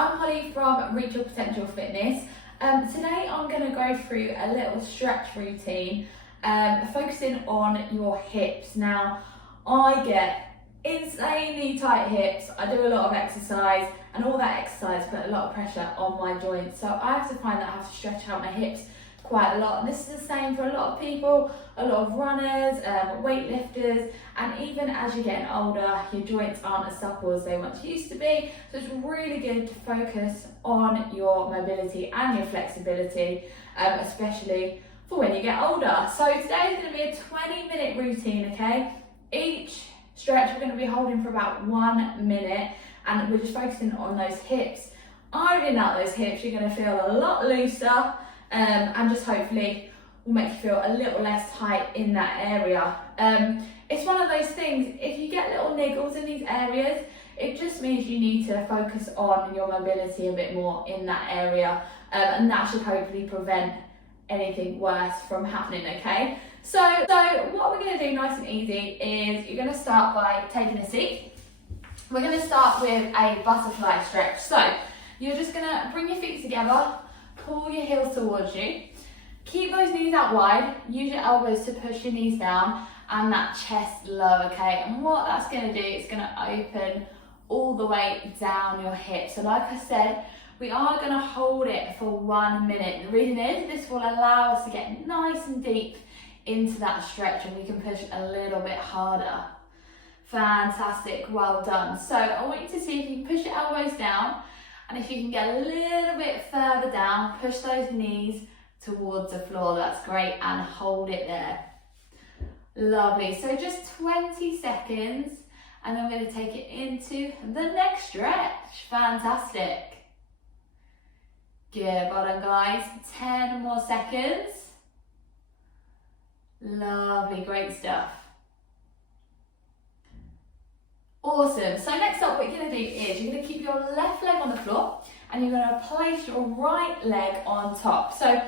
I'm Holly from Reach Your Potential Fitness. Today I'm going to go through a little stretch routine focusing on your hips. Now, I get insanely tight hips. I do a lot of exercise and all that exercise put a lot of pressure on my joints. So I have to find that I have to stretch out my hips quite a lot. And this is the same for a lot of people, a lot of runners, weightlifters, and even as you're getting older, your joints aren't as supple as they once used to be. So it's really good to focus on your mobility and your flexibility, especially for when you get older. So today is going to be a 20-minute routine, okay? Each stretch we're going to be holding for about 1 minute, and we're just focusing on those hips. Ironing out those hips, you're going to feel a lot looser, and just hopefully will make you feel a little less tight in that area. It's one of those things, if you get little niggles in these areas, it just means you need to focus on your mobility a bit more in that area, and that should hopefully prevent anything worse from happening, okay? So what we're going to do nice and easy is you're going to start by taking a seat. We're going to start with a butterfly stretch. So you're just going to bring your feet together, pull your heels towards you, keep those knees out wide, use your elbows to push your knees down and that chest low, okay? And what that's going to do is going to open all the way down your hips. So like I said, we are going to hold it for 1 minute. The reason is this will allow us to get nice and deep into that stretch and we can push a little bit harder. Fantastic, well done. So I want you to see if you can push your elbows down, and if you can get a little bit further down, push those knees towards the floor. That's great, and hold it there. Lovely. So just 20 seconds, and then we're going to take it into the next stretch. Fantastic. Good, well done guys. 10 more seconds. Lovely, great stuff. Awesome. So next up, what you're going to do is you're going to keep your left leg on the floor and you're going to place your right leg on top. So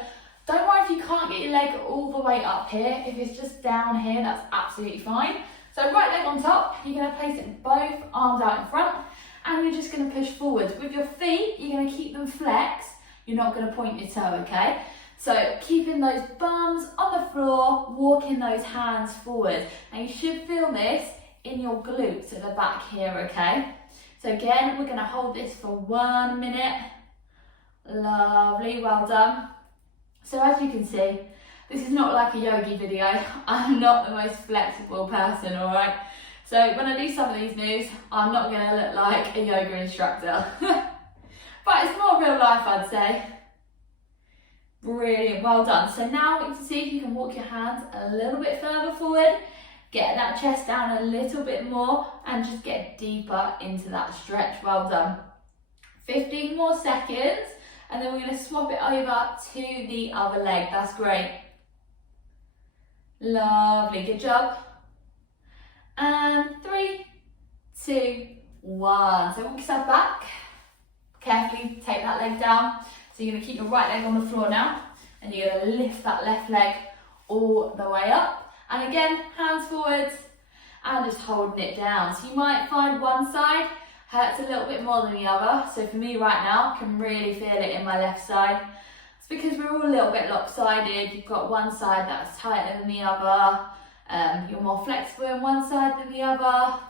don't worry if you can't get your leg all the way up here. If it's just down here, that's absolutely fine. So right leg on top, you're going to place it both arms out in front and you're just going to push forwards. With your feet, you're going to keep them flexed. You're not going to point your toe, okay? So keeping those bums on the floor, walking those hands forward. Now you should feel this in your glutes at the back here, okay? So again, we're going to hold this for 1 minute. Lovely, well done. So as you can see, this is not like a yogi video. I'm not the most flexible person, all right? So when I do some of these moves, I'm not going to look like a yoga instructor. But it's more real life, I'd say. Brilliant, well done. So now we can see if you can walk your hands a little bit further forward. Get that chest down a little bit more and just get deeper into that stretch. Well done. 15 more seconds and then we're going to swap it over to the other leg. That's great. Lovely, good job. And 3, 2, 1. So walk yourself back. Carefully take that leg down. So you're going to keep your right leg on the floor now and you're going to lift that left leg all the way up. And again, hands forwards and just holding it down. So you might find one side hurts a little bit more than the other. So for me right now, I can really feel it in my left side. It's because we're all a little bit lopsided. You've got one side that's tighter than the other. You're more flexible in one side than the other.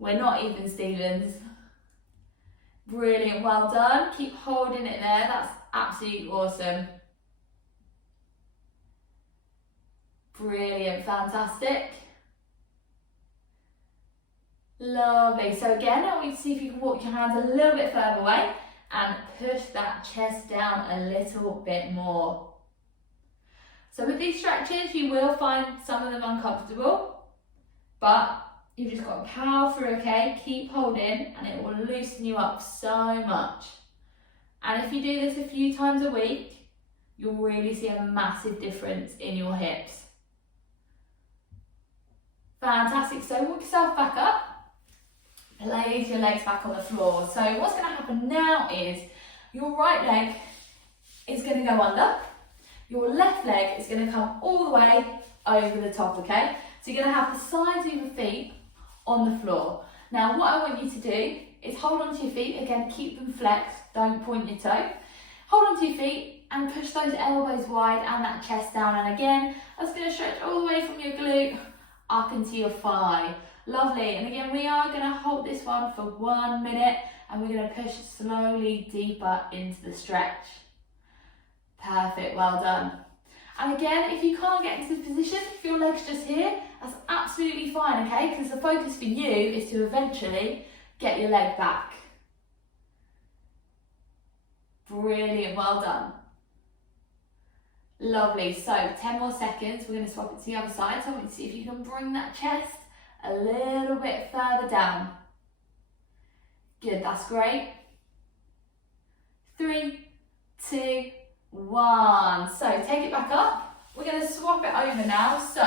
We're not even Stevens. Brilliant, well done. Keep holding it there. That's absolutely awesome. Brilliant, fantastic. Lovely. So again, I want you to see if you can walk your hands a little bit further away and push that chest down a little bit more. So with these stretches, you will find some of them uncomfortable, but you've just got to power through, okay? Keep holding and it will loosen you up so much. And if you do this a few times a week, you'll really see a massive difference in your hips. Fantastic, so walk yourself back up, place your legs back on the floor. So what's going to happen now is your right leg is going to go under, your left leg is going to come all the way over the top, okay? So you're going to have the sides of your feet on the floor. Now what I want you to do is hold onto your feet, again keep them flexed, don't point your toe. Hold onto your feet and push those elbows wide and that chest down, and again, that's going to stretch all the way from your glute up into your thigh. Lovely, and again we are going to hold this one for 1 minute and we're going to push slowly deeper into the stretch. Perfect, well done. And again, if you can't get into this position, if your leg's just here, that's absolutely fine, okay? Because the focus for you is to eventually get your leg back. Brilliant, well done. Lovely, so 10 more seconds, we're going to swap it to the other side. So I want you to see if you can bring that chest a little bit further down. Good, that's great. 3, 2, 1. So take it back up. We're going to swap it over now. So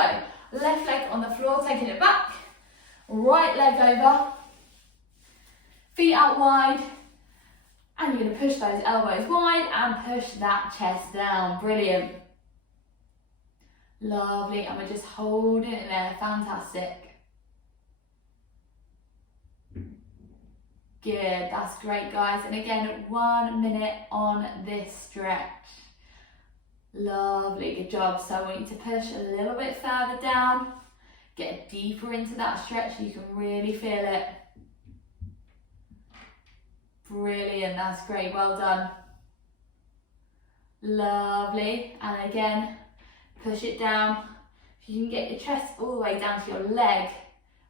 left leg on the floor, taking it back. Right leg over. Feet out wide. And you're going to push those elbows wide and push that chest down. Brilliant. Lovely. And we're just holding it there. Fantastic. Good. That's great, guys. And again, 1 minute on this stretch. Lovely. Good job. So I want you to push a little bit further down. Get deeper into that stretch so you can really feel it. Brilliant, that's great, well done. Lovely, and again, push it down. If you can get your chest all the way down to your leg,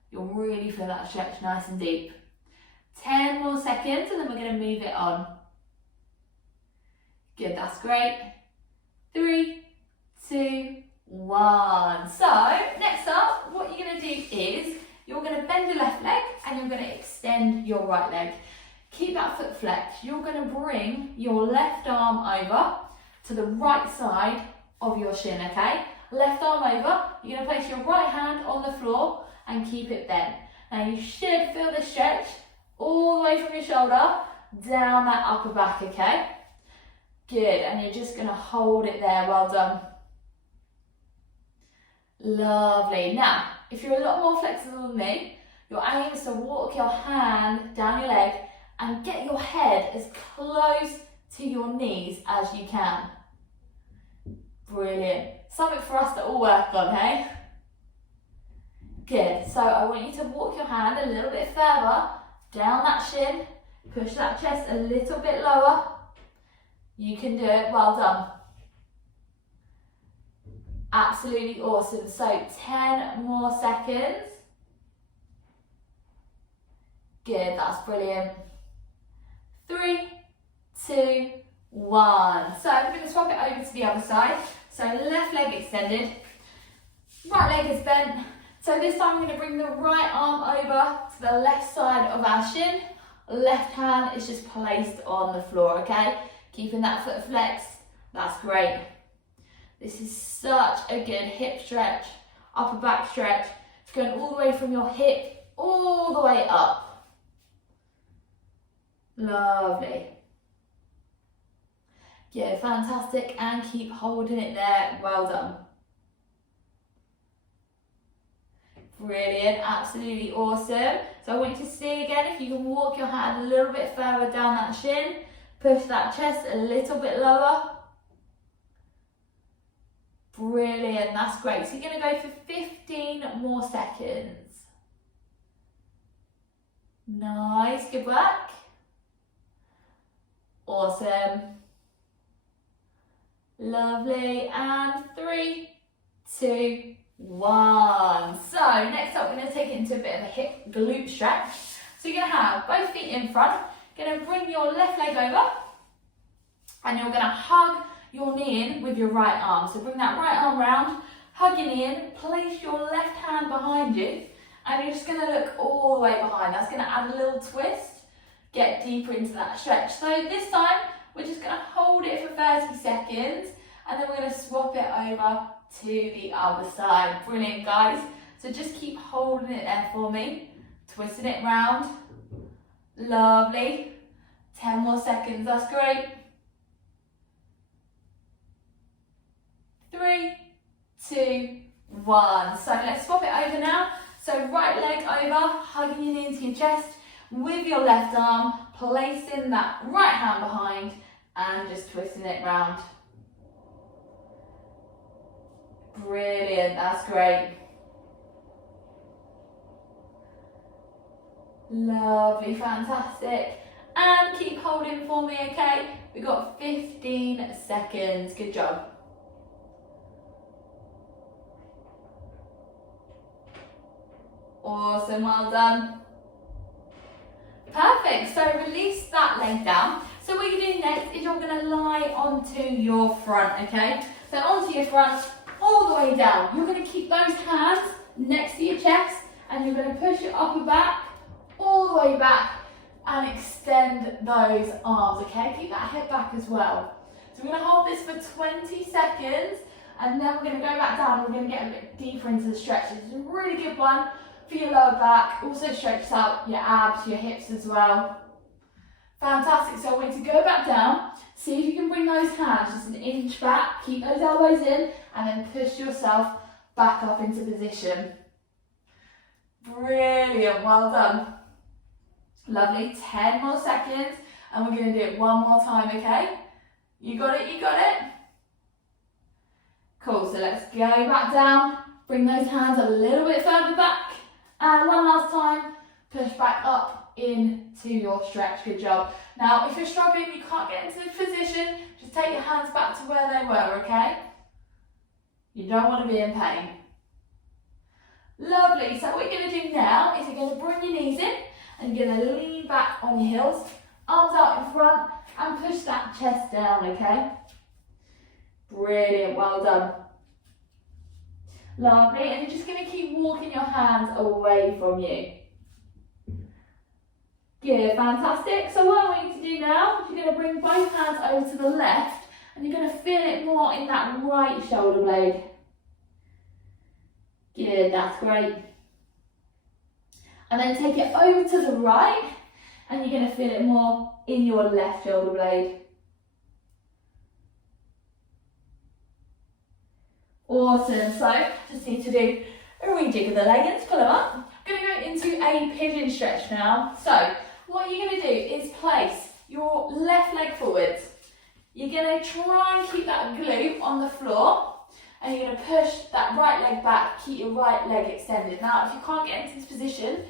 you'll really feel that stretch nice and deep. 10 more seconds and then we're going to move it on. Good, that's great. 3, 2, 1. So, next up, what you're going to do is, you're going to bend your left leg and you're going to extend your right leg. Keep that foot flexed. You're going to bring your left arm over to the right side of your shin, okay? Left arm over, you're going to place your right hand on the floor and keep it bent. Now you should feel the stretch all the way from your shoulder down that upper back, okay? Good, and you're just going to hold it there, well done. Lovely. Now, if you're a lot more flexible than me, your aim is to walk your hand down your leg and get your head as close to your knees as you can. Brilliant. Something for us to all work on, hey? Good. So I want you to walk your hand a little bit further down that shin. Push that chest a little bit lower. You can do it. Well done. Absolutely awesome. So 10 more seconds. Good. That's brilliant. 3, 2, 1. So we're going to swap it over to the other side. So left leg extended, right leg is bent. So this time we're going to bring the right arm over to the left side of our shin. Left hand is just placed on the floor, okay? Keeping that foot flexed. That's great. This is such a good hip stretch, upper back stretch. It's going all the way from your hip all the way up. Lovely. Yeah, fantastic, and keep holding it there. Well done. Brilliant, absolutely awesome. So I want you to see again if you can walk your hand a little bit further down that shin, push that chest a little bit lower. Brilliant, that's great. So you're going to go for 15 more seconds. Nice, good work. Awesome. Lovely, and 3, 2, 1. So next up, we're going to take it into a bit of a hip glute stretch. So you're going to have both feet in front, going to bring your left leg over, and you're going to hug your knee in with your right arm. So bring that right arm round, hug your knee in, place your left hand behind you, and you're just going to look all the way behind. That's going to add a little twist, get deeper into that stretch. So this time, we're just going to hold it for 30 seconds and then we're going to swap it over to the other side. Brilliant, guys. So just keep holding it there for me. Twisting it round. Lovely. 10 more seconds. That's great. 3, 2, 1. So let's swap it over now. So right leg over, hugging your knee into your chest with your left arm, placing that right hand behind and just twisting it round. Brilliant, that's great. Lovely, fantastic. And keep holding for me, okay? We've got 15 seconds, good job. Awesome, well done. Perfect, so release that leg down. So what you're doing next is you're gonna lie onto your front, okay? So onto your front, all the way down. You're gonna keep those hands next to your chest and you're gonna push your upper back all the way back and extend those arms, okay? Keep that head back as well. So we're gonna hold this for 20 seconds and then we're gonna go back down and we're gonna get a bit deeper into the stretch. This is a really good one for your lower back. Also stretches out your abs, your hips as well. Fantastic, so I want you to go back down. See if you can bring those hands just an inch back, keep those elbows in and then push yourself back up into position. Brilliant, well done. Lovely, 10 more seconds and we're going to do it one more time, okay? You got it, you got it? Cool, so let's go back down, bring those hands a little bit further back and one last time, push back up into your stretch, good job. Now if you're struggling, you can't get into this position, just take your hands back to where they were, okay? You don't want to be in pain. Lovely, so what you're going to do now is you're going to bring your knees in and you're going to lean back on your heels, arms out in front and push that chest down, okay? Brilliant, well done. Lovely, and you're just going to keep walking your hands away from you. Good, fantastic. So what I want you to do now is you're going to bring both hands over to the left and you're going to feel it more in that right shoulder blade. Good, that's great. And then take it over to the right and you're going to feel it more in your left shoulder blade. Awesome, so just need to do a rejig of the leggings, pull them up. I'm going to go into a pigeon stretch now. So what you're going to do is place your left leg forwards. You're going to try and keep that glute on the floor and you're going to push that right leg back, keep your right leg extended. Now if you can't get into this position,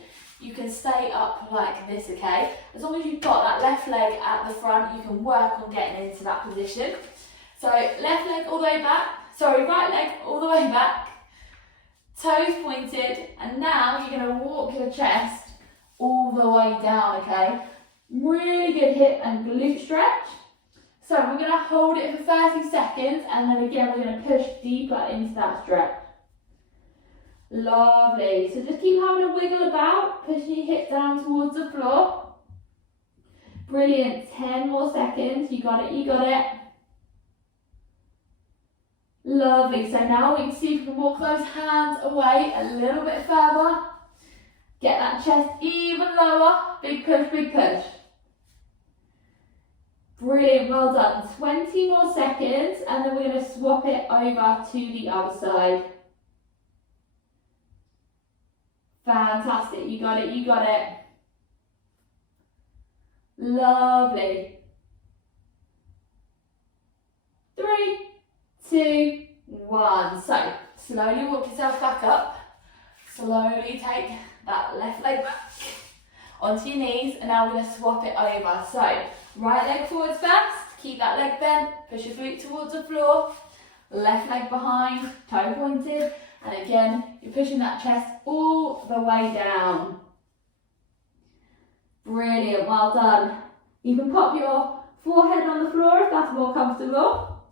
you can stay up like this, okay? As long as you've got that left leg at the front, you can work on getting into that position. So left leg all the way back, right leg all the way back, toes pointed, and now you're going to walk your chest all the way down, okay? Really good hip and glute stretch. So we're going to hold it for 30 seconds and then again we're going to push deeper into that stretch. Lovely, so just keep having a wiggle about, pushing your hip down towards the floor. Brilliant, 10 more seconds, you got it, you got it. Lovely, so now we can see if we can walk those hands away a little bit further. Get that chest even lower, big push, big push. Brilliant, well done. 20 more seconds and then we're going to swap it over to the other side. Fantastic, you got it, you got it. Lovely. 3, 2, 1. So, slowly walk yourself back up. Slowly take that left leg back onto your knees and now we're going to swap it over. So, right leg forwards first, keep that leg bent, push your glute towards the floor. Left leg behind, toe pointed. And again, you're pushing that chest all the way down. Brilliant, well done. You can pop your forehead on the floor if that's more comfortable.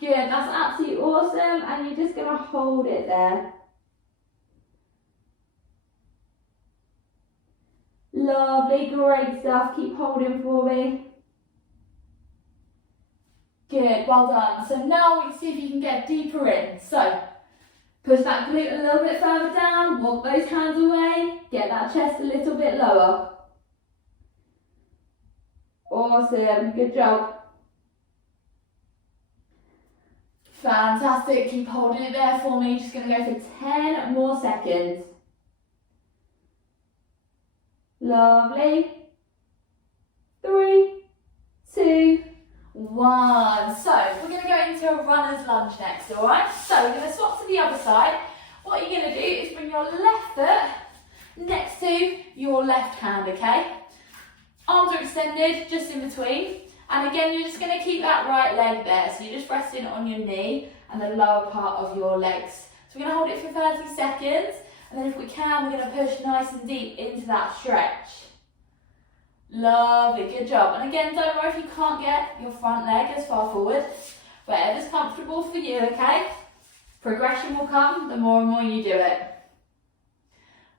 Good, that's absolutely awesome. And you're just going to hold it there. Lovely, great stuff. Keep holding for me. Good, well done. So now we can see if you can get deeper in. So push that glute a little bit further down, walk those hands away, get that chest a little bit lower. Awesome, good job. Fantastic, keep holding it there for me. Just going to go for 10 more seconds. Lovely. 3, 2, 1. So we're going to go into a runner's lunge next, all right? So we're going to swap to the other side. What you're going to do is bring your left foot next to your left hand, okay? Arms are extended, just in between. And again, you're just going to keep that right leg there. So you're just resting on your knee and the lower part of your legs. So we're going to hold it for 30 seconds. And then if we can, we're going to push nice and deep into that stretch. Lovely, good job. And again, don't worry if you can't get your front leg as far forward. Whatever's comfortable for you, okay? Progression will come the more and more you do it.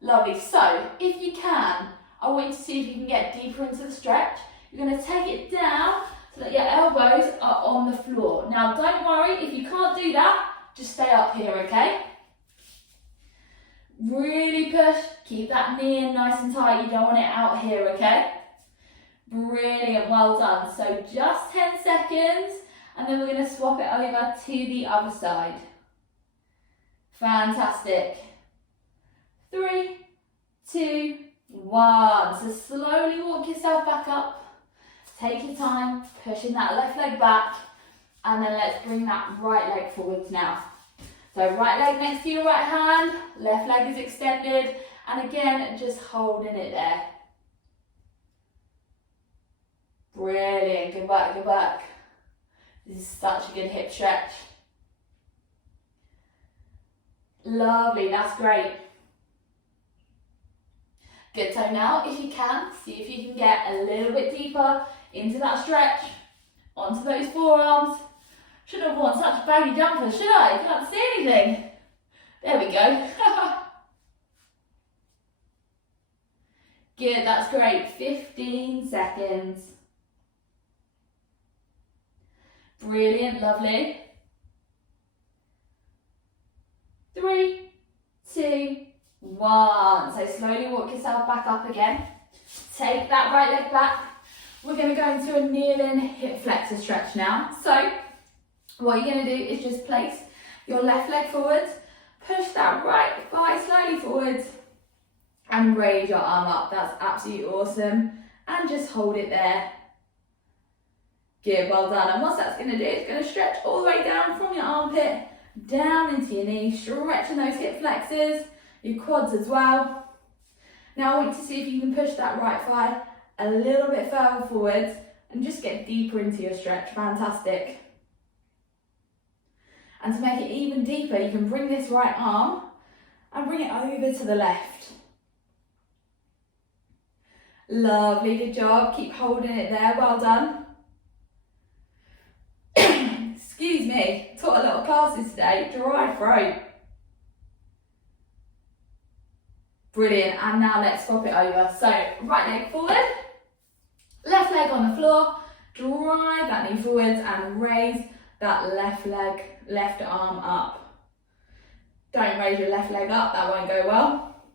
Lovely. So, if you can, I want you to see if you can get deeper into the stretch. You're going to take it down so that your elbows are on the floor. Now, don't worry if you can't do that, just stay up here, okay? Really push, keep that knee in nice and tight. You don't want it out here, okay? Brilliant, well done. So just 10 seconds, and then we're going to swap it over to the other side. Fantastic. 3, 2, 1. So slowly walk yourself back up. Take your time, pushing that left leg back, and then let's bring that right leg forwards now. So right leg next to your right hand, left leg is extended, and again, just holding it there. Brilliant, good work, good work. This is such a good hip stretch. Lovely, that's great. Good, so now if you can, see if you can get a little bit deeper into that stretch, onto those forearms. Shouldn't have worn such baggy jumpers, should I? Can't see anything. There we go. Good, that's great. 15 seconds. Brilliant, lovely. 3, 2, 1. So slowly walk yourself back up again. Take that right leg back. We're going to go into a kneeling hip flexor stretch now. So what you're going to do is just place your left leg forwards, push that right thigh slightly forwards, and raise your arm up. That's absolutely awesome. And just hold it there. Good, well done. And what that's going to do, it's going to stretch all the way down from your armpit, down into your knee, stretching those hip flexors, your quads as well. Now I want you to see if you can push that right thigh a little bit further forwards and just get deeper into your stretch. Fantastic. And to make it even deeper, you can bring this right arm and bring it over to the left. Lovely, good job. Keep holding it there, well done. Excuse me, taught a lot of classes today, dry throat. Brilliant, and now let's swap it over. So, right leg forward, left leg on the floor, drive that knee forwards and raise that left leg, left arm up. Don't raise your left leg up, that won't go well.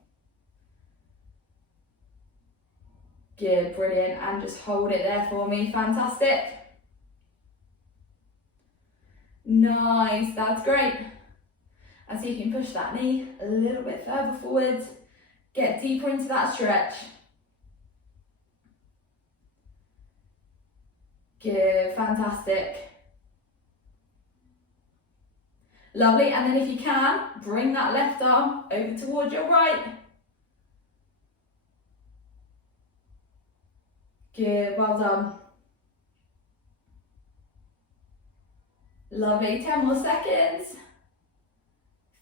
Good, brilliant, and just hold it there for me, fantastic. Nice, that's great. And see if you can push that knee a little bit further forwards. Get deeper into that stretch. Good, fantastic. Lovely, and then if you can, bring that left arm over towards your right. Good, well done. Lovely, 10 more seconds.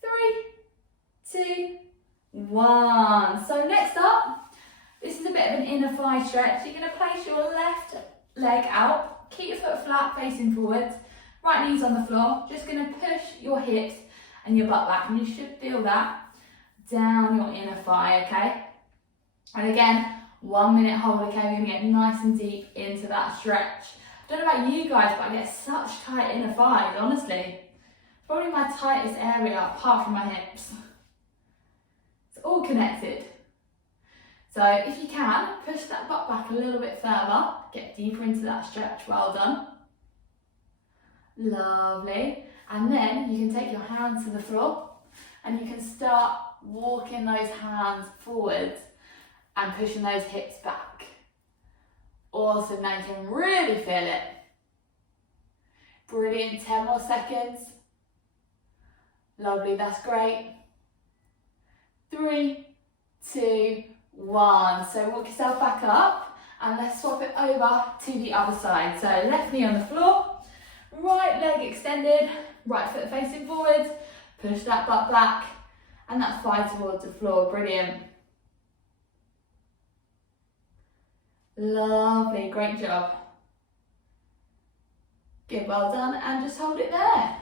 3, 2, 1. So next up, this is a bit of an inner thigh stretch. You're going to place your left leg out, keep your foot flat facing forwards, right knees on the floor. Just going to push your hips and your butt back, and you should feel that down your inner thigh, okay? And again, 1 minute hold, okay? We're going to get nice and deep into that stretch. I don't know about you guys, but I get such tight inner thighs, honestly. It's probably my tightest area apart from my hips. It's all connected. So if you can, push that butt back a little bit further, get deeper into that stretch, well done. Lovely. And then you can take your hands to the floor and you can start walking those hands forwards and pushing those hips back. Awesome, now you can really feel it. Brilliant, 10 more seconds. Lovely, that's great. 3, 2, 1. So walk yourself back up and let's swap it over to the other side. So left knee on the floor, right leg extended, right foot facing forwards, push that butt back and that thigh towards the floor. Brilliant. Lovely, great job. Good, well done, and just hold it there.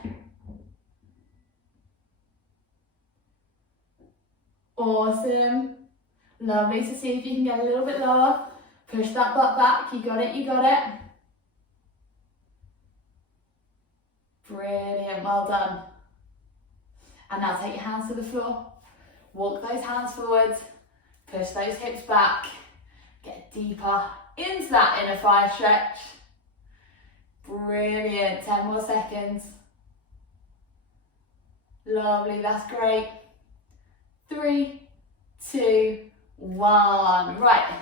Awesome. Lovely, so see if you can get a little bit lower. Push that butt back, you got it, you got it. Brilliant, well done. And now take your hands to the floor. Walk those hands forwards, push those hips back. Get deeper into that inner thigh stretch. Brilliant, 10 more seconds. Lovely, that's great. 3, 2, 1. Right,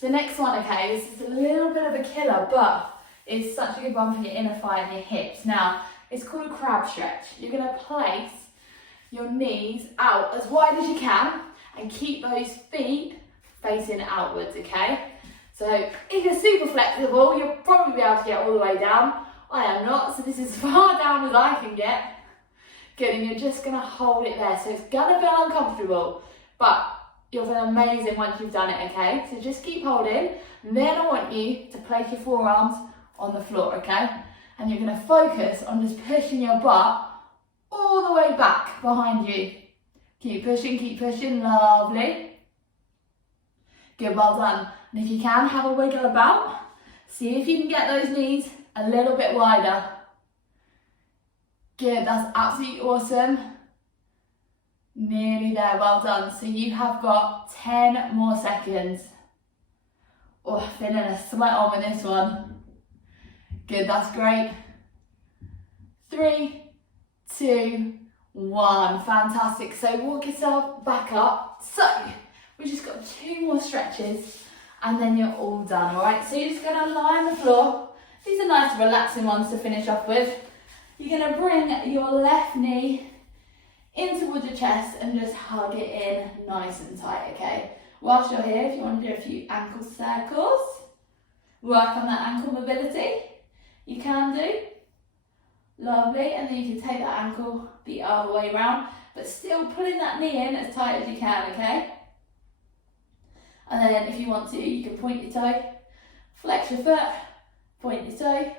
the next one, okay, this is a little bit of a killer, but it's such a good one for your inner thigh and your hips. Now, it's called a crab stretch. You're gonna place your knees out as wide as you can and keep those feet facing outwards, okay? So if you're super flexible, you'll probably be able to get all the way down. I am not, so this is as far down as I can get. Good, and you're just gonna hold it there. So it's gonna feel uncomfortable, but you'll feel amazing once you've done it, okay? So just keep holding, and then I want you to place your forearms on the floor, okay? And you're gonna focus on just pushing your butt all the way back behind you. Keep pushing, lovely. Good, well done. And if you can, have a wiggle about. See if you can get those knees a little bit wider. Good, that's absolutely awesome. Nearly there, well done. So you have got 10 more seconds. Oh, feeling a sweat on with this one. Good, that's great. 3, 2, 1, fantastic. So walk yourself back up. So we've just got 2 more stretches and then you're all done, all right? So you're just gonna lie on the floor. These are nice relaxing ones to finish off with. You're gonna bring your left knee in towards your chest and just hug it in nice and tight, okay? Whilst you're here, if you want to do a few ankle circles, work on that ankle mobility, you can do. Lovely, and then you can take that ankle the other way around, but still pulling that knee in as tight as you can, okay? And then if you want to, you can point your toe, flex your foot, point your toe,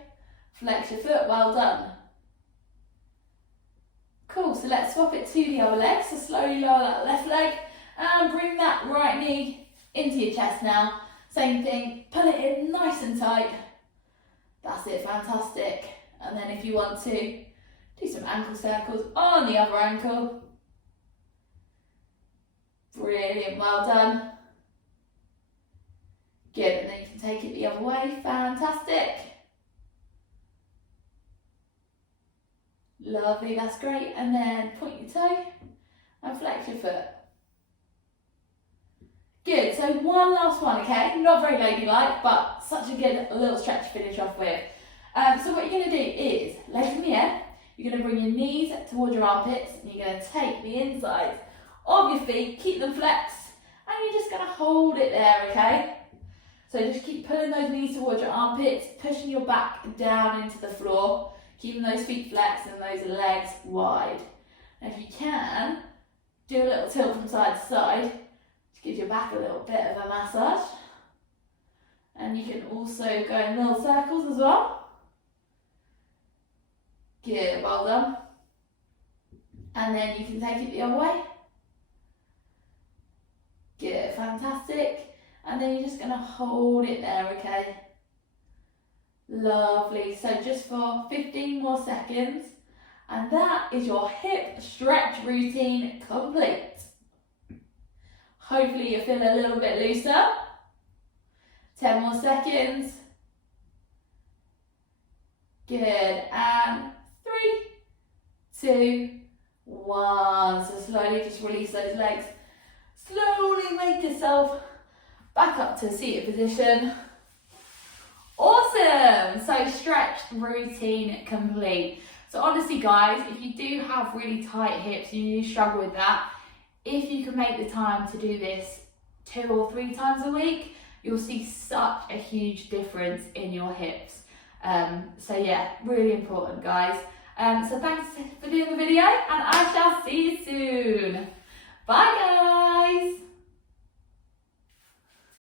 flex your foot, well done. Cool, so let's swap it to the other leg. So slowly lower that left leg and bring that right knee into your chest now. Same thing, pull it in nice and tight. That's it, fantastic. And then if you want to, do some ankle circles on the other ankle. Brilliant, well done. Good, and then you can take it the other way, fantastic. Lovely, that's great. And then point your toe and flex your foot. Good, so one last one, okay? Not very ladylike, but such a good little stretch to finish off with. So what you're gonna do is, legs in the air, you're gonna bring your knees towards your armpits, and you're gonna take the inside of your feet, keep them flexed, and you're just gonna hold it there, okay? So just keep pulling those knees towards your armpits, pushing your back down into the floor, keeping those feet flexed and those legs wide. And if you can, do a little tilt from side to side, which gives your back a little bit of a massage. And you can also go in little circles as well. Good, well done. And then you can take it the other way. Good, fantastic. And then you're just gonna hold it there, okay? Lovely, so just for 15 more seconds, and that is your hip stretch routine complete. Hopefully you feel a little bit looser. 10 more seconds. Good, and 3, 2, 1. So slowly just release those legs. Slowly make yourself back up to seated position. Awesome! So stretch routine complete. So honestly guys, if you do have really tight hips, you do struggle with that, if you can make the time to do this 2 or 3 times a week, you'll see such a huge difference in your hips. So yeah, really important guys. So thanks for doing the video, and I shall see you soon. Bye guys!